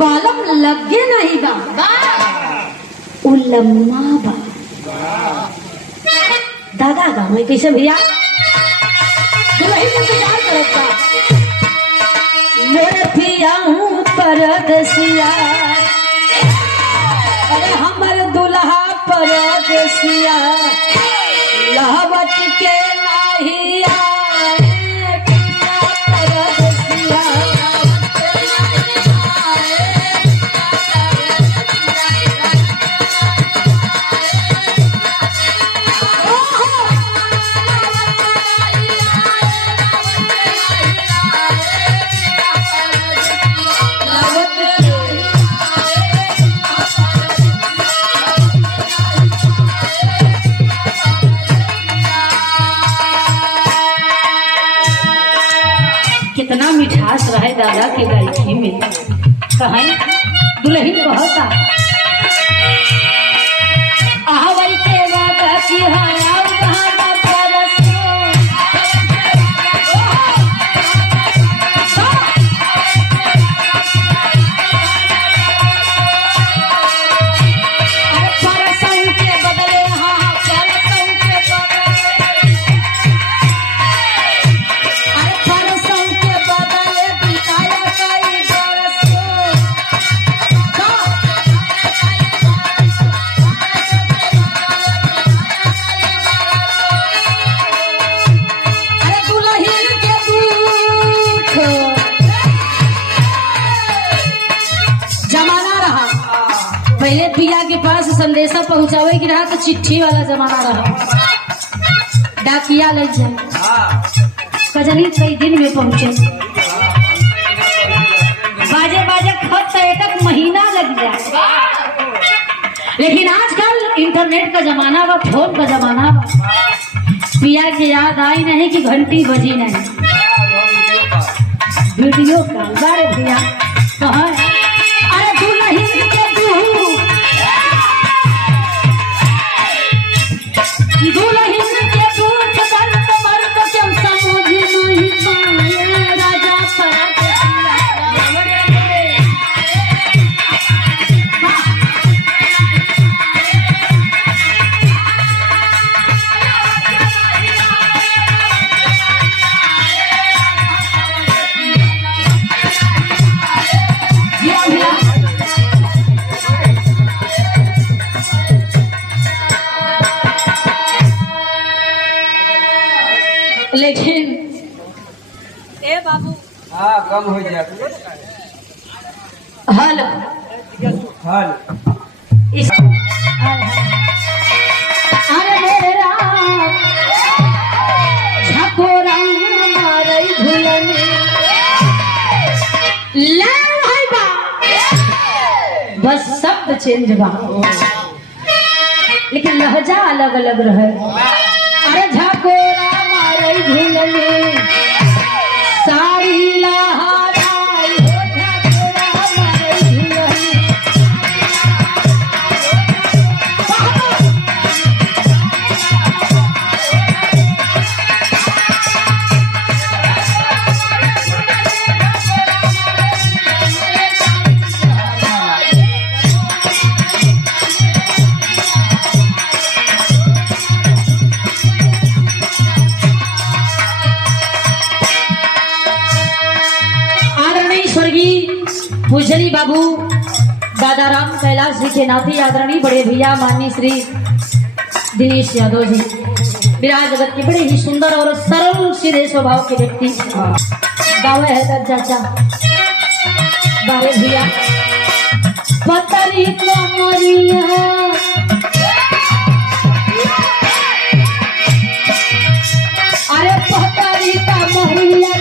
बालम लगे नहीं बा उलम्मा बा दादा गा मैं कैसे भैया दुल्हन इंतजार करता मेरे पिया परदेसिया अरे हमर दुल्हा परदेसिया लहवत के नाही आए पिया परदेसिया कितना मिठास रहे दादा के गायकी में कहें दुल्हन कहता आहवई के वादा की हायाव कहां का परसो अरे परसों के बदले हां परसों के बदले पहले पिया के पास संदेशा पहुंचावे की रहा तो चिट्ठी वाला जमाना रहा डाकिया ले जाए कजनी कई दिन में पहुंचे बाजे बाजे खत एक महीना लग जाए लेकिन आजकल इंटरनेट का जमाना बा फोन का जमाना बा पिया के याद आई नहीं कि घंटी बजी नहीं वीडियो कॉल बारे भैया कहा अरे दुल्हन के दुल्हन के दूध दर्द मर्द के समझ नहीं पाए राजा लेकिन ए बाबू हाँ कम हो जाए हल हल अरे मेरा झकोरा मारई झुलनी ले भाई बा बस शब्द चेंज बा लेकिन लहजा अलग अलग रहे अरे झकोरा झुलनी साड़ी लहराई हो झकोरा मारई झुलनी पूजनी बाबू दादाराम कैलाश जी के नाती आदरणीय बड़े भैया माननीय श्री दिनेश यादव जी विराज जगत के बड़े ही सुंदर और सरल सीधे स्वभाव के व्यक्ति गावे है चाचा बारे भैया पतरी कमरिया अरे पतरी कमरिया